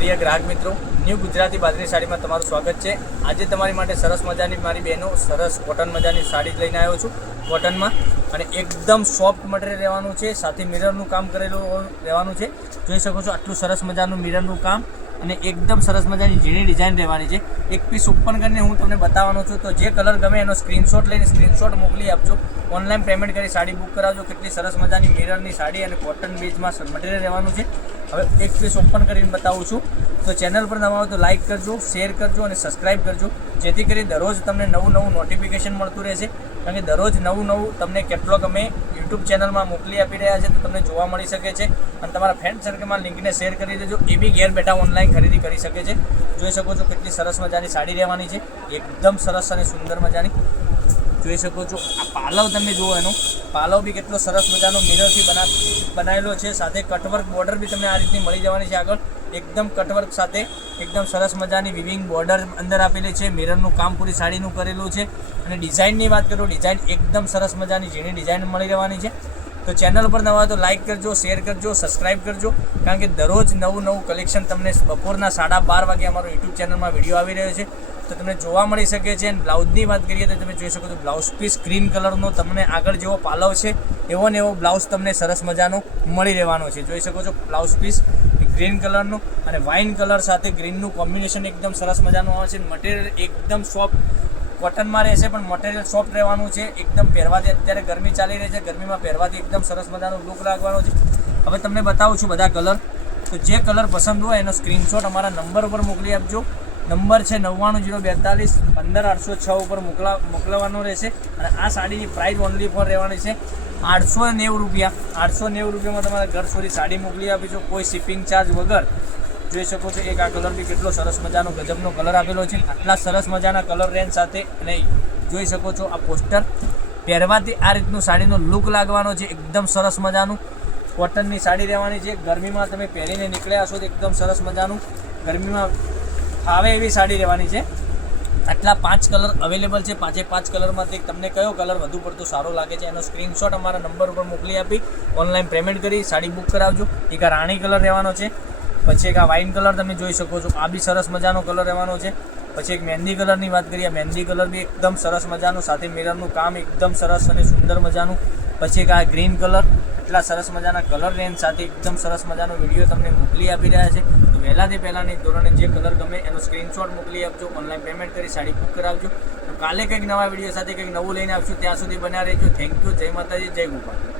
પ્રિય ગ્રાહક મિત્રો, ન્યૂ ગુજરાતી બાંધણી સાડીમાં તમારું સ્વાગત છે। આજે તમારી માટે સરસ મજાની મારી બહેનો સરસ કોટન મજાની સાડી લઈને આવ્યો છું કોટનમાં, અને એકદમ સોફ્ટ મટીરિયલ રહેવાનું છે, સાથે મિરરનું કામ કરેલું રહેવાનું છે। જોઈ શકો છો આટલું સરસ મજાનું મિરરનું કામ અને એકદમ સરસ મજાની ઝીણી ડિઝાઇન રહેવાની છે। એક પીસ ઓપન કરીને હું તમને બતાવવાનો છું, તો જે કલર ગમે એનો સ્ક્રીનશોટ લઈને સ્ક્રીનશોટ મોકલી આપજો। ઓનલાઈન પેમેન્ટ કરી સાડી બુક કરાવજો। કેટલી સરસ મજાની મિરરની સાડી અને કોટન બેઝમાં મટીરિયલ રહેવાનું છે। હવે એક પીસ ઓપન કરીને બતાવું છું, તો ચેનલ પર નવા હોય તો લાઇક કરજો, શેર કરજો અને સબસ્ક્રાઈબ કરજો, જેથી કરી દરરોજ તમને નવું નોટિફિકેશન મળતું રહેશે। કારણ કે દરરોજ નવું તમને કેટલોગ અમે યુટ્યુબ ચેનલમાં મોકલી આપી રહ્યા છે, તો તમને જોવા મળી શકે છે। અને તમારા ફ્રેન્ડ સર્કલમાં લિંકને શેર કરી દેજો, એ બી ઘેર બેઠા ઓનલાઈન ખરીદી કરી શકે છે। જોઈ શકો છો કેટલી સરસ મજાની સાડી રહેવાની છે, એકદમ સરસ અને સુંદર મજાની। જોઈ શકો છો આ પાલવ તમે જુઓ, એનો પાલવ બી કેટલો સરસ મજાનો મિરરથી બનાવેલો છે, સાથે કટવર્ક બોર્ડર બી તમને આ રીતની મળી જવાની છે। આગળ એકદમ કટવર્ક સાથે એકદમ સરસ મજાની વિવિંગ બોર્ડર અંદર આપેલી છે, મિરરનું કામ પૂરી સાડીનું કરેલું છે। અને ડિઝાઇનની વાત કરું, ડિઝાઇન એકદમ સરસ મજાની ઝીણી ડિઝાઇન મળી રહેવાની છે। તો ચેનલ પર નવા તો લાઇક કરજો, શેર કરજો, સબસ્ક્રાઈબ કરજો, કારણ કે દરરોજ નવું કલેક્શન તમને બપોરના 12:30 વાગે અમારો યુટ્યુબ ચેનલમાં વિડીયો આવી રહ્યો છે, તો તમને જોવા મળી શકે છે। અને બ્લાઉઝની વાત કરીએ તો તમે જોઈ શકો છો બ્લાઉઝ પીસ ગ્રીન કલરનો તમને આગળ જેવો પાલવ છે એવો ને એવો બ્લાઉઝ તમને સરસ મજાનો મળી રહેવાનો છે। જોઈ શકો છો બ્લાઉઝ પીસ ગ્રીન કલરનો અને વાઇન કલર સાથે ગ્રીનનું કોમ્બિનેશન એકદમ સરસ મજાનું આવે છે। મટીરિયલ એકદમ સોફ્ટ કોટનમાં રહેશે, પણ મટીરિયલ સોફ્ટ રહેવાનું છે। એકદમ પહેરવાથી, અત્યારે ગરમી ચાલી રહી છે, ગરમીમાં પહેરવાથી એકદમ સરસ મજાનો લુક લાગવાનો છે। હવે તમને બતાવું છું બધા કલર, તો જે કલર પસંદ હોય એનો સ્ક્રીનશોટ અમારા નંબર ઉપર મોકલી આપજો। નંબર છે 99042 15806 ઉપર મોકલવાનો રહેશે। અને આ સાડીની પ્રાઇસ ઓનલી ફોર રહેવાની છે 890 રૂપિયા। 890 રૂપિયામાં તમારે ઘર સુધી સાડી મોકલી આપીશું, કોઈ શિપિંગ ચાર્જ વગર। જોઈ શકો છો એક આ કલર બી કેટલો સરસ મજાનો ગજબનો કલર આપેલો છે, આટલા સરસ મજાના કલર રેન્જ સાથે। અને જોઈ શકો છો આ પોસ્ટર પહેરવાથી આ રીતનું સાડીનો લુક લાગવાનો છે, એકદમ સરસ મજાનું કોટનની સાડી રહેવાની છે। ગરમીમાં તમે પહેરીને નીકળ્યા હશો તો એકદમ સરસ મજાનું ગરમીમાં આવે એવી સાડી રહેવાની છે। આટલા 5 કલર અવેલેબલ છે, 5 કલરમાંથી તમને કયો કલર વધુ પડતો સારો લાગે છે એનો સ્ક્રીનશોટ અમારા નંબર ઉપર મોકલી આપી ઓનલાઈન પેમેન્ટ કરી સાડી બુક કરાવજો। એક આ રાણી કલર રહેવાનો છે, પછી એક આ વાઇન કલર તમે જોઈ શકો છો, આ બી સરસ મજાનો કલર રહેવાનો છે। પછી એક મહેંદી કલરની વાત કરીએ, મહેંદી કલર બી એકદમ સરસ મજાનું, સાથે મિરરનું કામ એકદમ સરસ અને સુંદર મજાનું। પછી એક આ ગ્રીન કલર, એટલા સરસ મજાના કલર રેન્જ સાથે એકદમ સરસ મજાનો વિડીયો તમને મોકલી આપી રહ્યા છે। તો વહેલાથી પહેલાંની ધોરણે જે કલર ગમે એનો સ્ક્રીનશોટ મોકલી આપજો, ઓનલાઈન પેમેન્ટ કરી સાડી બુક કરાવજો। તો કાલે કંઈક નવા વિડીયો સાથે કંઈક નવું લઈને આવશું, ત્યાં સુધી બન્યા રહેજો। થેન્ક યુ, જય માતાજી, જય ગોપાલ।